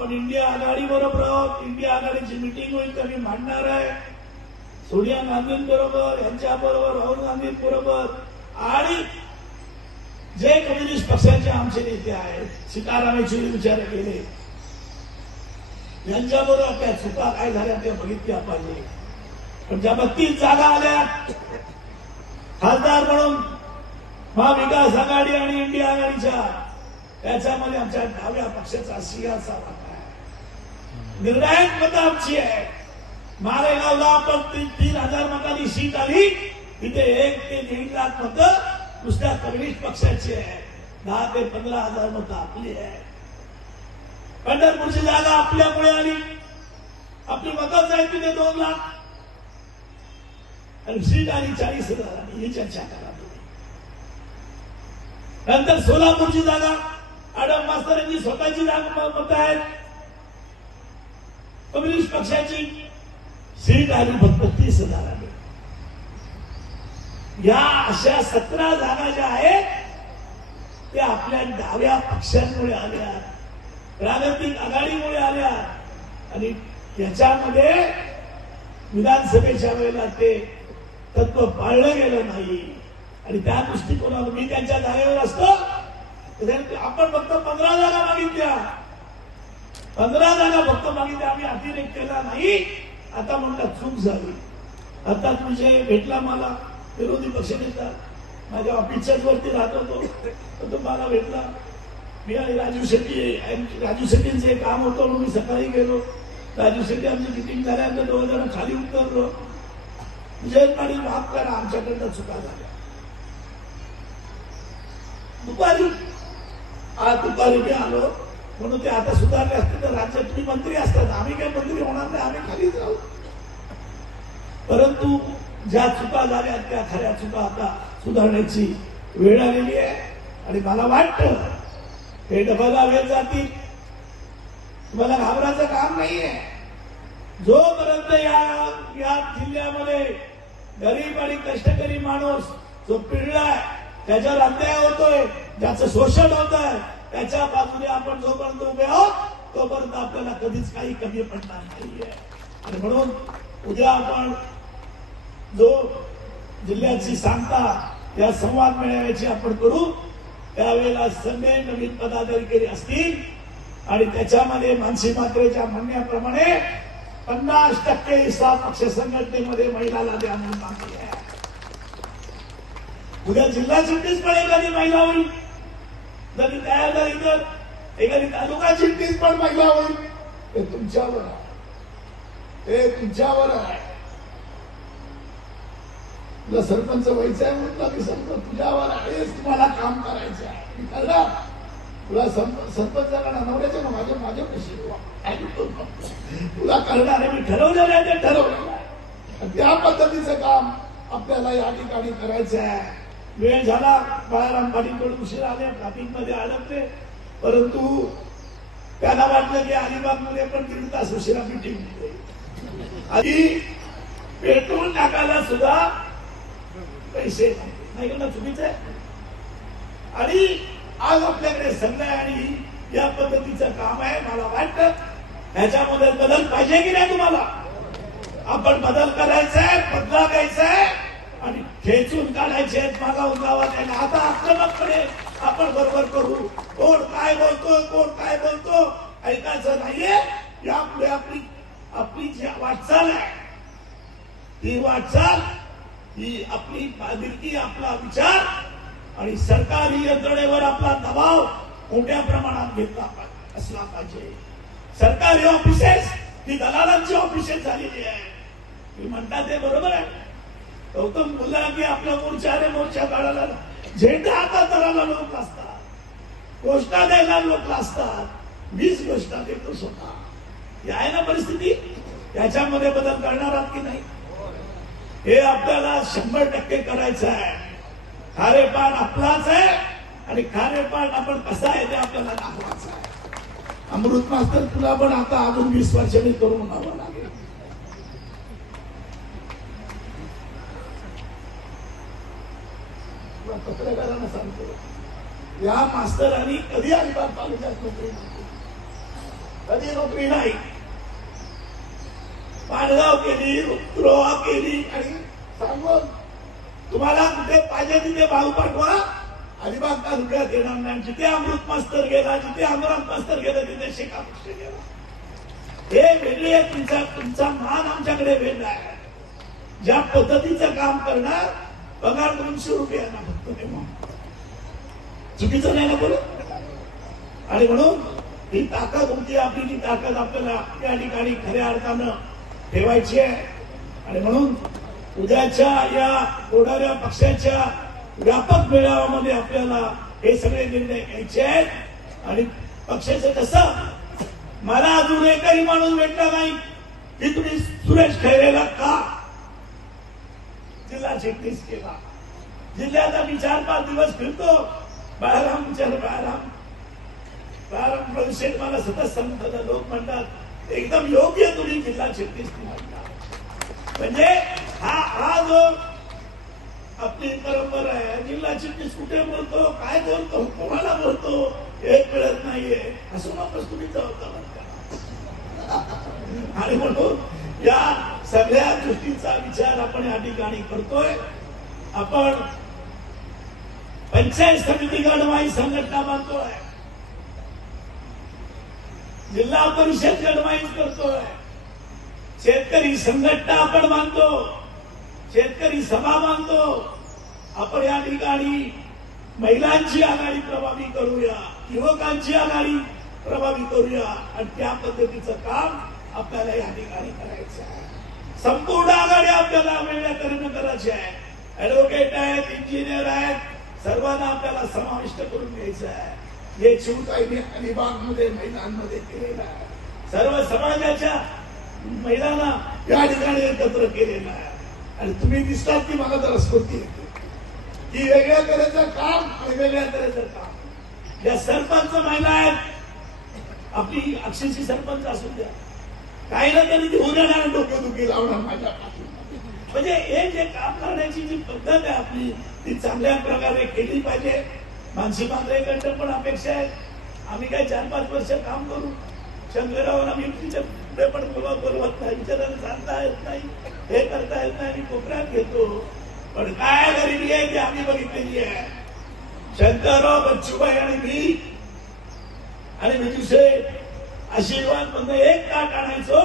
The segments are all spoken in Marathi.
आपण इंडिया आघाडी बरोबर आहोत. इंडिया आघाडीची मिटिंग होईल तर मी मांडणार आहे. सोनिया गांधींबरोबर यांच्या बरोबर राहुल गांधी बरोबर. आणि जे कम्युनिस्ट पक्षाचे आमचे नेते आहेत सीताराम येचुरी विचार केले. यांच्याबरोबर त्या चुका काय झाल्या त्या बघितल्या पाहिजे. पण ज्या बत्तीस जागा आल्या खासदार म्हणून महाविकास आघाडी आणि इंडिया आघाडीच्या त्याच्यामध्ये आमच्या डाव्या पक्षाचा सिंहाचा वाटा. निर्णायक मत आमची आहे. मारेगावला आपण तीन तीन हजार मतांनी सीट आली. तिथे एक ते दीड लाख मत नुसत्या कम्युनिस्ट पक्षाची आहे. दहा ते पंधरा हजार मत आपली आहे. पंढरपूरची जागा आपल्यामुळे आली. आपली मतच जाईल तिथे दोन लाख. आणि सीट आली चाळीस हजार ही चर्चा करा तुम्ही. नंतर सोलापूरची जागा आडम मास्तर यांची स्वतःची जागा मत आहेत. कम्युनिस्ट पक्षाची सीट आली फक्त तीस हजार हजारांनी या अशा सतरा जागा ज्या आहेत त्या आपल्या डाव्या पक्षांमुळे आल्या प्रागतिक आघाडीमुळे आल्या आणि त्याच्यामध्ये विधानसभेच्या वेळेला ते तत्व पाळलं गेलं नाही. आणि त्या दृष्टिकोनातून मी त्यांच्या जागेवर असतो आपण फक्त पंधरा जागा मागितल्या. पंधरा जागा फक्त मागितल्या आम्ही अतिरेक केला नाही. आता म्हणतात चूक झाली. आता तुझे भेटला मला विरोधी पक्षनेता माझ्या ऑफिसच्याच वरती राहत होतो. तो मला भेटला. मी आणि राजू शेट्टी राजू शेट्टींचे काम होतं म्हणून मी सकाळी गेलो. राजू शेट्टी आमची मिटिंग झाल्यानंतर दोन जण खाली उतरलो. जयंत पाटील माफ करा आमच्याकडनं चुका झाल्या. दुपारी. आज दुपारी मी आलो. म्हणून ते आता सुधारले असते तर राज्यात तुम्ही मंत्री असतात. आम्ही काय मंत्री होणार नाही आम्ही खालीच राहू. परंतु ज्या चुका झाल्या त्या खऱ्या चुका आता सुधारण्याची वेळ आलेली आहे. आणि मला वाटतं हे डबल वेळ जातील. तुम्हाला घाबरायचं काम नाहीये. जोपर्यंत या या जिल्ह्यामध्ये गरीब आणि कष्टकरी माणूस जो पिळलाय त्याच्यावर अन्याय होतोय ज्याचं शोषण होत आहे त्याच्या बाजूने आपण जोपर्यंत उभे आहोत तोपर्यंत आपल्याला कधीच काही कमी पडणार नाहीये. आणि म्हणून उद्या आपण जो जिल्ह्याची सांगता या संवाद मेळाव्याची आपण करू. त्यावेळेला सगळे नवीन पदाधिकारी असतील आणि त्याच्यामध्ये मानसी मात्रेच्या म्हणण्याप्रमाणे पन्नास टक्के हिस्सा पक्ष संघटनेमध्ये महिलाला द्या म्हणून मागणी आहे उद्या जिल्हा चिटणीस पण एखादी महिला होईल. जरी तयार झाली तर एखादी तालुका चिठ्ठीच पण महिला होईल. हे तुमच्यावर आहे. ते तुमच्यावर आहे. तुला सरपंच व्हायचं आहे म्हटलं की सरपंच तुझ्यावर आहेच तुम्हाला काम करायचं आहे. कळला तुला सरपंच सरपंचाला नवऱ्याच्या ना माझ्या माझ्या कशी तुला करणार आहे. मी ठरवलेलं आहे ते ठरवलेलं आहे. त्या पद्धतीचं काम आपल्याला या ठिकाणी करायचं आहे. वेळ झाला बाळाराम पाटीलकडून उशीर आले ट्रॅफिकमध्ये अडकले. परंतु त्याला वाटलं की अलिबागमध्ये पण तीन तास उशिरा मिटिंग आणि आधी पेट्रोल टाकायला सुद्धा पैसे नाही ना चुकीचं आहे? आणि आज आपल्याकडे संघ आहे आणि या पद्धतीचं काम आहे मला वाटतं ह्याच्यामध्ये बदल पाहिजे की नाही तुम्हाला? आपण बदल करायचा आहे बदला द्यायचा आहे आणि खेचून काढायचे आहेत मागाहून गावात आणि आता आक्रमकपणे आपण बरोबर करू. कोण काय बोलतो कोण काय बोलतो ऐकायचं नाहीये. यापुढे आपली आपली जी वाटचाल आहे ती वाटचाल ही आपली बांधिलकी आपला विचार आणि सरकारी यंत्रणेवर आपला दबाव मोठ्या प्रमाणात घेतला असला पाहिजे. सरकारी ऑफिसेस ही दलालांची ऑफिसेस झालेली आहे मी म्हणता ते बरोबर आहे. गौतम बोलला की आपला मोर्चा रे मोर्चा काढायला झेंडा हातात धरायला लोक असतात. घोषणा द्यायला लोक असतात. मीच घोषणा देतो स्वतः. याय आहे ना परिस्थिती? याच्यामध्ये बदल करणार आहात की नाही? हे आपल्याला शंभर टक्के करायचं आहे. खारेपान आपलाच आहे आणि खारेपान आपण कसं आहे ते आपल्याला दाखवायचं आहे. अमृत मास्तर तुला पण आता अजून वीस वर्षांनी करून म्हणावं लागेल तुला पत्रकारांना सांगतो या मास्तरांनी कधी अलिबाग तालुक्यात नोकरी कधी नोकरी नाही. पाडगाव केली रोहा केली आणि सांगून तुम्हाला कुठे पाहिजे तिथे भाऊ पाठवा. अलिबाग तालुक्यात येणार नाही. जिथे अमृत मास्तर गेला जिथे अमरात मास्तर गेला तिथे शेखा पक्ष गेला. हे वेगळे आहे, तुमचा तुमचा मान आमच्याकडे वेगळा आहे. ज्या पद्धतीचं काम करणार पगार दोनशे रुपयांना फक्त तेव्हा चुकीचं नाही ना बोलत आणि म्हणून ही ताकद होती आपली ती ताकद आपल्याला या ठिकाणी खऱ्या अर्थानं ठेवायची आहे. आणि म्हणून उद्याच्या या होणाऱ्या पक्षाच्या व्यापक मेळाव्यामध्ये आपल्याला हे सगळे निर्णय घ्यायचे आहेत. आणि पक्षाचं कसं मला अजून एकही माणूस भेटला नाही. की तुम्ही सुरेश खैरेला का जिल्हा चिटणीस केला? जिल्ह्यात आम्ही चार पाच दिवस फिरतो. बाळाराम विचार बाळाराम बाळाराम प्रदूषण मला सतत सांगतात लोक म्हणतात एकदम योग्य तुम्ही किल्ला चिटणीस म्हणतात म्हणजे हा हा जो आपली परंपरा आहे जिल्हा चिटणीस कुठे बोलतो काय बोलतो कोणाला बोलतो हे कळत नाहीये. असं वापस तुम्ही जबाबदार आणि म्हणून या सगळ्या गोष्टींचा विचार आपण या ठिकाणी करतोय. आपण पंचायत समिती गणवाई संघटना बांधतोय जिल्हा परिषद गणवाई करतोय. शेतकरी संघटना आपण बांधतो. शेतकरी सभा बांधतो. आपण या ठिकाणी महिलांची आघाडी प्रभावी करूया युवकांची आघाडी प्रभावी करूया. आणि त्या पद्धतीचं काम आपल्याला या ठिकाणी करायचं आहे. संपूर्ण आघाडी आपल्याला वेगळ्या तऱ्हेनं करायची आहे. ऍडव्होकेट आहेत इंजिनियर आहेत सर्वांना आपल्याला समाविष्ट करून घ्यायचं आहे. हे शिवताईने अलिबागमध्ये महिलांमध्ये केलेलं आहे. सर्व समाजाच्या महिलांना या ठिकाणी एकत्र केलेलं आहे. आणि तुम्ही दिसतात की मला तर स्फूर्ती येते. की वेगळ्या तऱ्हेचं काम आणि वेगळ्या तऱ्हेचं काम. या सरपंच महिला आहेत. आपली अक्षरशी सरपंच असू द्या. काही ना तरी होणार येणार डोकेदुखी लावणार माझ्या म्हणजे हे जे काम करण्याची जी पद्धत आहे आपली ती चांगल्या प्रकारे केली पाहिजे. मानसी मांजरेकडनं पण अपेक्षा आहे आम्ही काय चार पाच वर्ष काम करू? शंकरराव आम्ही तिच्या पुढे पण बोलवा बोलवत नाही. विचारायला सांगता येत नाही हे करता येत नाही. आम्ही कोपऱ्यात घेतो पण काय गरिबी आहे ती आम्ही बघितलेली आहे. शंकरराव बच्चूबाई आणि मी आणि दुसरे आशीर्वाद मधनं एक ताट आणायचो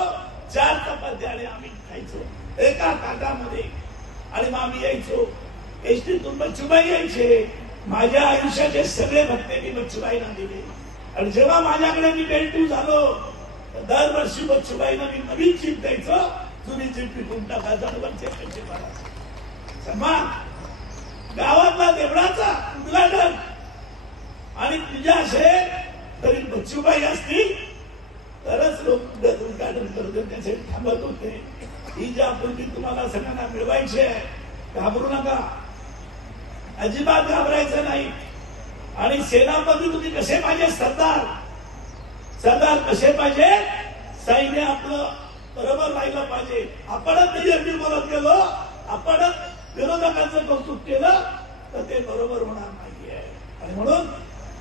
चार चपात्या आणि आम्ही खायचो. एका ताटामध्ये. आणि मग आम्ही यायचो. एसटीतून मच्छुबाई यायचे. माझ्या आयुष्याचे सगळे भत्ते मी मच्छुबाईना दिले. आणि जेव्हा माझ्याकडे मी डेल्टू झालो तर दरवर्षी मच्छुबाईना मी नवीन चिप द्यायचो जुनी चिप विकून टाकायचा आणि पैसे सन्मान गावातला देवळाचा उद्घाटन. आणि तुझ्या असे तरी बच्चूबाई असतील तरच लोक उद्घाटन करत त्याचे थांबत होते. ही ज्या पूर्वी तुम्हाला सगळ्यांना मिळवायची आहे घाबरू नका. अजिबात घाबरायचं नाही. आणि सेनापती तुम्ही कसे पाहिजे? सरदार. सरदार कसे पाहिजे? सैन्य आपलं बरोबर राहिलं पाहिजे. आपणच नाही बोलत गेलो. आपणच विरोधकांचं कौतुक केलं तर ते बरोबर होणार नाहीये. आणि म्हणून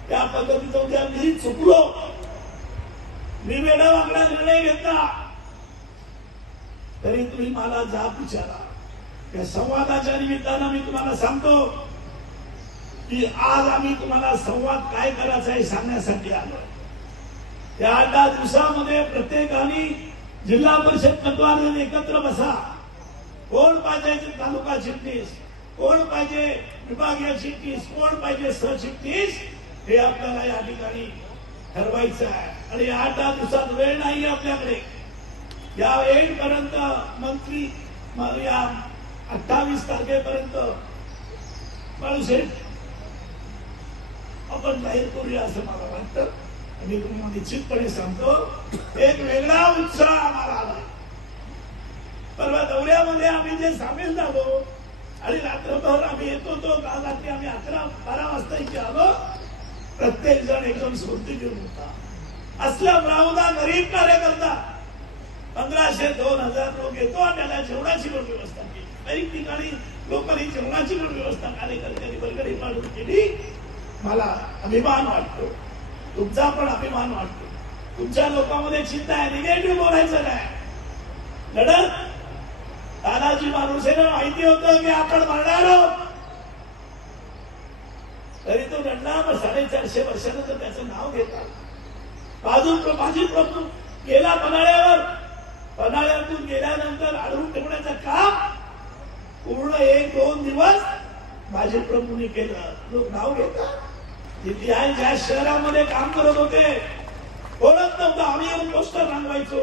त्या पद्धतीचं उद्या मी चुकलो. मी वेडा वागडा निर्णय घेतला. तरी तुम्ही मला जाब विचारा. या संवादाच्या निमित्तानं मी तुम्हाला सांगतो की आज आम्ही तुम्हाला संवाद काय करायचा आहे सांगण्यासाठी आलो त्या आठ दहा दिवसामध्ये प्रत्येकाने जिल्हा परिषद तत्वाने एकत्र बसा. कोण पाहिजे तालुका शिफ्टीस कोण पाहिजे विभागीय शिफ्टीस कोण पाहिजे सहचिटणीस हे आपल्याला या ठिकाणी ठरवायचं आहे. आणि आठ दहा दिवसात वेळ नाही आपल्याकडे. या पर्यंत मंत्री या अठ्ठावीस तारखेपर्यंत. बाळूसाहेब जाहीर करूया असं मला वाटतं. आणि तुम्हाला निश्चितपणे सांगतो एक वेगळा उत्साह आम्हाला आला परवा दौऱ्यामध्ये आम्ही जे सामील झालो आणि रात्रभर आम्ही येत होतो काल रात्री आम्ही अकरा बारा वाजता इथे आलो प्रत्येक जण एकदम स्फूर्ती घेऊन होता. असला ब्राह्मणा गरीब कार्यकर्ता पंधराशे दोन हजार लोक येतो आणि त्याला जेवणाची पण व्यवस्था केली. अनेक ठिकाणी लोकांनी जेवणाची पण व्यवस्था कार्यकर्त्यांनी वर्गणी काढून केली. मला अभिमान वाटतो. तुमचा पण अभिमान वाटतो. तुमच्या लोकांमध्ये चिंता आहे निगेटिव्ह बोलायचं नाही लढत? तानाजी माणूसेनं माहिती होतं की आपण मरणार तरी तो लढला मग साडेचारशे वर्षानंतर त्याचं नाव घेतात बाजू माझी प्रभू गेला पन्हाळ्यावर. पन्हाळ्यातून गेल्यानंतर अडवून ठेवण्याचं काम पूर्ण एक दोन दिवस माझे प्रभूंनी केलं? लोक नाव घेतात. या ज्या शहरामध्ये काम करत होते ओळख नव्हतं. आम्ही येऊन पोस्टर रांगवायचो.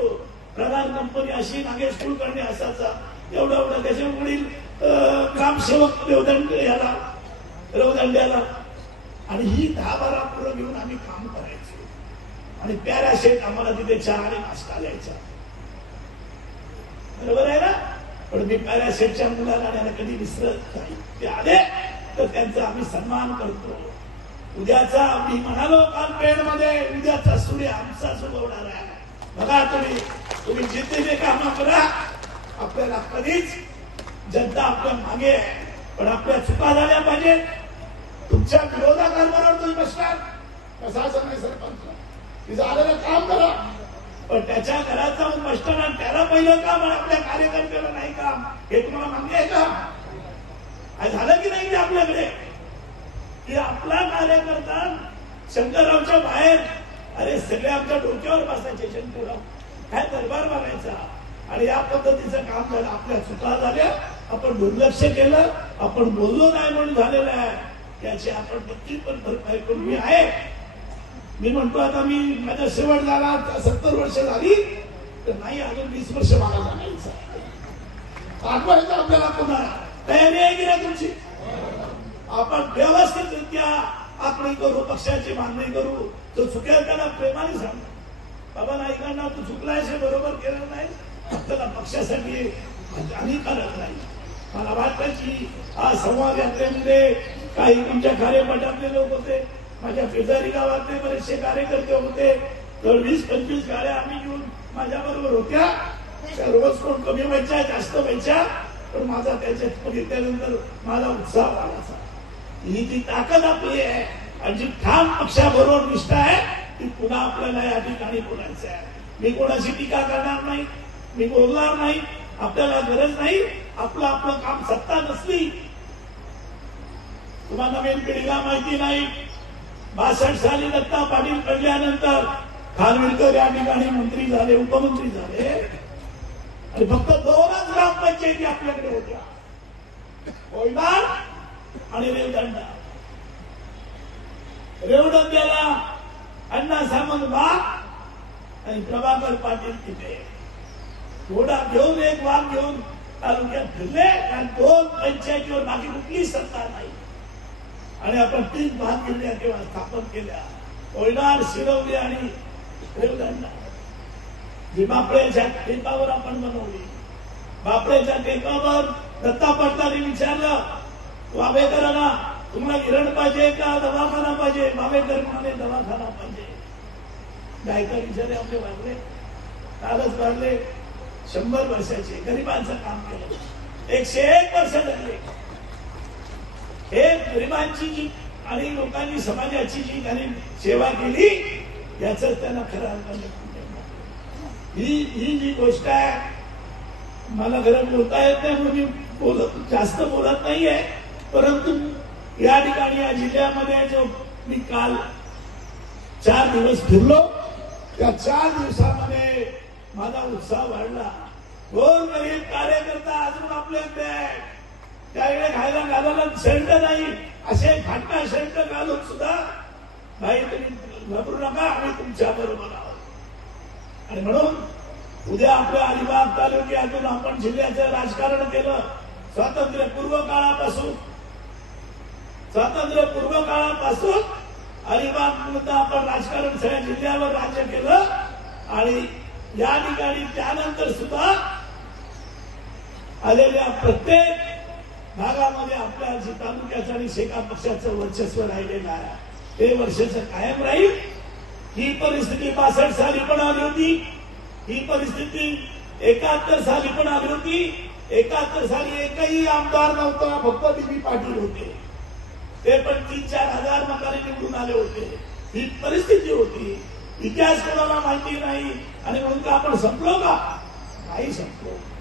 प्रधान कंपनी अशी नागेश कुलकर्णी असाचा एवढा एवढा. त्याच्या वडील काम ग्रामसेवक देवदंड याला रवदंड्याला आणि ही दहा बारा पुरं घेऊन आम्ही काम करायचो. आणि प्यारा शेठ आम्हाला तिथे चहा आणि नाश्ता द्यायचा. बरोबर आहे ना? पण मी प्यारा शेठच्या मुलाला आणि कधी विसरत नाही. ते आले तर त्यांचा आम्ही सन्मान करतो. उद्याचा मी म्हणालो काल पेडमध्ये उद्याचा सूर्य आमचा सुगवणार आहे. बघा तुम्ही तुम्ही जिद्दीने काम करा. आपल्याला कधीच जनता आपल्या मागे आहे पण आपल्या चुका झाल्या पाहिजेत. तुमच्या विरोधाकांबरोबर तुम्ही बसणार. प्रशासन समय सरपंच तिचं काम करा. पण त्याच्या घरात जाऊन बसणार आणि त्याला पहिलं काम आणि आपल्या कार्यकर्त्याला नाही काम हे तुम्हाला मान्य आहे का? झालं की नाही ते आपल्याकडे? की आपला कार्यकर्ता शंकररावच्या बाहेर. अरे सगळे आमच्या डोक्यावर बसायचे शंकरराव. काय दरबार बनायचा आणि या पद्धतीचं काम झालं आपल्या चुका झाल्या आपण दुर्लक्ष केलं आपण बोललो नाही म्हणून झालेलं आहे. त्याची आपण नक्की पण भरपाई करून मी आहे. मी म्हणतो आता मी माझा शेवट झाला सत्तर वर्ष झाली तर नाही अजून वीस वर्ष मला जाणायचं आठवायचं आपल्याला पुन्हा. तयारी आहे की नाही तुमची? आपण व्यवस्थितरित्या आपण करू पक्षाची मागणी करू. तो चुकेल त्याला प्रेमाने सांग. बाबा नाईकांना तू चुकलायस हे बरोबर केलं नाही. त्याला पक्षासाठी म्हणजे हानिकारक नाही. मला वाटतं की आज संवाद यात्रेमध्ये काही तुमच्या कार्यपटातले लोक होते. माझ्या शेजारी गावातले बरेचसे कार्यकर्ते होते. तर वीस पंचवीस गाड्या आम्ही घेऊन माझ्या बरोबर होत्या. सर्वच रोज कोण कमी व्हायच्या जास्त व्हायच्या. पण माझा त्याच्यात बघितल्यानंतर माझा उत्साह वाढायचा ही जी ताकद आपली आहे. आणि जी ठाम पक्षाबरोबर निष्ठा आहे ती पुन्हा आपल्याला या ठिकाणी बोलायचं आहे. मी कोणाशी टीका करणार नाही मी बोलणार नाही आपल्याला गरज नाही आपलं आपलं काम सत्ता नसली. तुम्हाला नवीन पिढीला माहिती नाही. बासष्ट साली दत्ता पाटील पडल्यानंतर खानविलकर या ठिकाणी मंत्री झाले उपमंत्री झाले. आणि फक्त दोनच ग्रामपंचायती आपल्याकडे होत्या. आणि रेवदंडा. रेवडंब्याला अण्णा सामंत वाघ आणि प्रभाकर पाटील तिथे. घोडा घेऊन एक वाघ घेऊन तालुक्यात फिरले आणि दोन पंचायतीवर बाकी कुठली सत्ता नाही. आणि आपण तीन भाग जिल्ह्या तेव्हा स्थापन केल्या. कोयनार शिरवली आणि रेवदंडा. जी बापड्याच्या टेकावर आपण बनवली. बापड्याच्या टेकावर दत्ता पडतानी विचारलं वावेकरांना तुम्हाला गिरण पाहिजे का दवाखाना पाहिजे? वावेकर म्हणाले दवाखाना पाहिजे. गायका विचारे आपले वागले? कालच वागले? शंभर वर्षाचे. गरिबांचं काम केलं. एकशे एक वर्ष झाले. हे गरिबांची जी आणि लोकांनी समाजाची जी त्यांनी सेवा केली याच त्यांना खरं अर्थाने ही ही जी गोष्ट आहे मला खरं बोलता येत नाही म्हणून बोलत जास्त बोलत नाहीये. परंतु या ठिकाणी या जिल्ह्यामध्ये जो मी काल चार दिवस फिरलो त्या चार दिवसामध्ये माझा उत्साह वाढला. गोर गरीब कार्यकर्ता अजून आपले त्याकडे खायला घालायला शर्ट नाही. असे फाटका शर्ट घालून सुद्धा भाई तुम्ही घाबरू नका आम्ही तुमच्या बरोबर आहोत. आणि म्हणून उद्या आपल्या अलिबाग तालुक्यातून आपण जिल्ह्याचं राजकारण केलं. स्वातंत्र्य पूर्व काळापासून स्वातंत्र्य पूर्व काळापासून अलिबाग आपण राजकारण सगळ्या जिल्ह्यावर राज्य केलं. आणि या ठिकाणी त्यानंतर सुद्धा आलेल्या प्रत्येक भागामध्ये आपल्या तालुक्याचं आणि शेका पक्षाचं वर्चस्व राहिलेलं आहे. ते वर्षाचं कायम राहील. ही परिस्थिती बासष्ट साली पण आली होती. ही परिस्थिती एकाहत्तर साली पण आली होती. एकाहत्तर साली एकही आमदार नव्हता. फक्त बीबी पाटील होते. ते पण तीन चार हजार मताने निवडून आले होते. ही परिस्थिती होती. इतिहास कोणाला माहिती नाही. आणि म्हणून का आपण संपलो का? नाही संपलो.